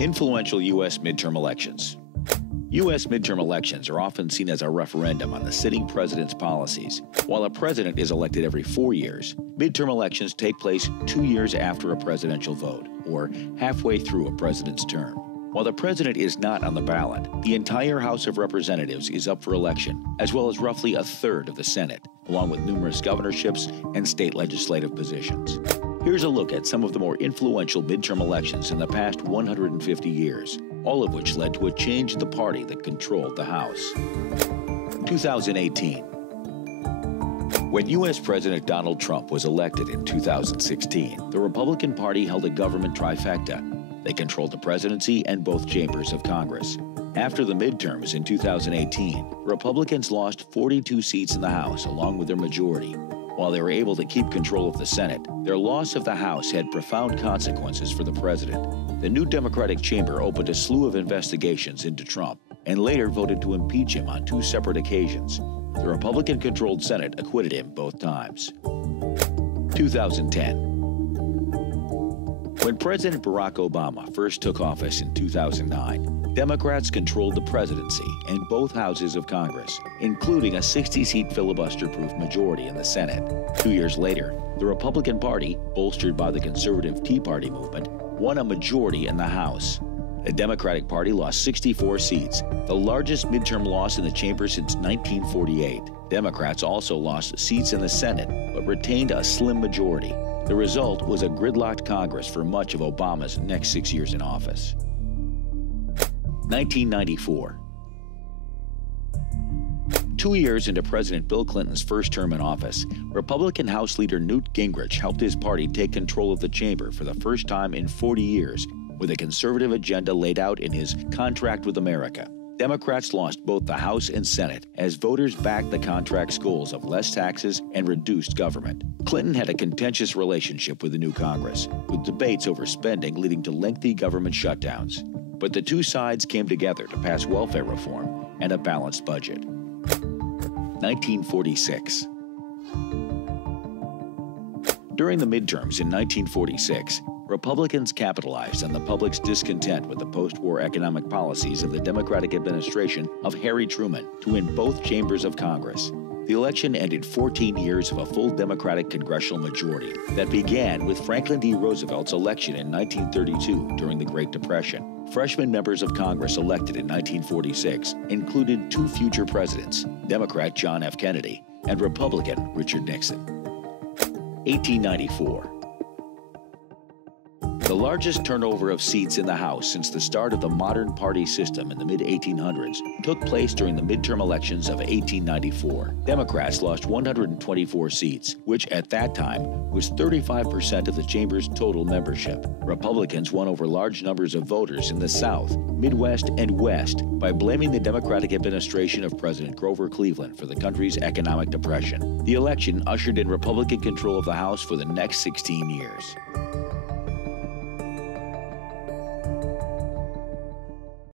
Influential U.S. midterm elections. U.S. midterm elections are often seen as a referendum on the sitting president's policies. While a president is elected every 4 years, midterm elections take place 2 years after a presidential vote, or halfway through a president's term. While the president is not on the ballot, the entire House of Representatives is up for election, as well as roughly a third of the Senate, along with numerous governorships and state legislative positions. Here's a look at some of the more influential midterm elections in the past 150 years, all of which led to a change in the party that controlled the House. 2018. When U.S. President Donald Trump was elected in 2016, the Republican Party held a government trifecta. They controlled the presidency and both chambers of Congress. After the midterms in 2018, Republicans lost 42 seats in the House along with their majority. While they were able to keep control of the Senate, their loss of the House had profound consequences for the president. The new Democratic chamber opened a slew of investigations into Trump and later voted to impeach him on 2 separate occasions. The Republican-controlled Senate acquitted him both times. 2010. When President Barack Obama first took office in 2009, Democrats controlled the presidency and both houses of Congress, including a 60-seat filibuster-proof majority in the Senate. 2 years later, the Republican Party, bolstered by the conservative Tea Party movement, won a majority in the House. The Democratic Party lost 64 seats, the largest midterm loss in the chamber since 1948. Democrats also lost seats in the Senate, but retained a slim majority. The result was a gridlocked Congress for much of Obama's next 6 years in office. 1994. 2 years into President Bill Clinton's first term in office, Republican House Leader Newt Gingrich helped his party take control of the chamber for the first time in 40 years, with a conservative agenda laid out in his Contract with America. Democrats lost both the House and Senate as voters backed the contract's goals of less taxes and reduced government. Clinton had a contentious relationship with the new Congress, with debates over spending leading to lengthy government shutdowns. But the two sides came together to pass welfare reform and a balanced budget. 1946. During the midterms in 1946, Republicans capitalized on the public's discontent with the post-war economic policies of the Democratic administration of Harry Truman to win both chambers of Congress. The election ended 14 years of a full Democratic congressional majority that began with Franklin D. Roosevelt's election in 1932 during the Great Depression. Freshman members of Congress elected in 1946 included 2 future presidents, Democrat John F. Kennedy and Republican Richard Nixon. 1894. The largest turnover of seats in the House since the start of the modern party system in the mid-1800s took place during the midterm elections of 1894. Democrats lost 124 seats, which at that time was 35% of the chamber's total membership. Republicans won over large numbers of voters in the South, Midwest, and West by blaming the Democratic administration of President Grover Cleveland for the country's economic depression. The election ushered in Republican control of the House for the next 16 years.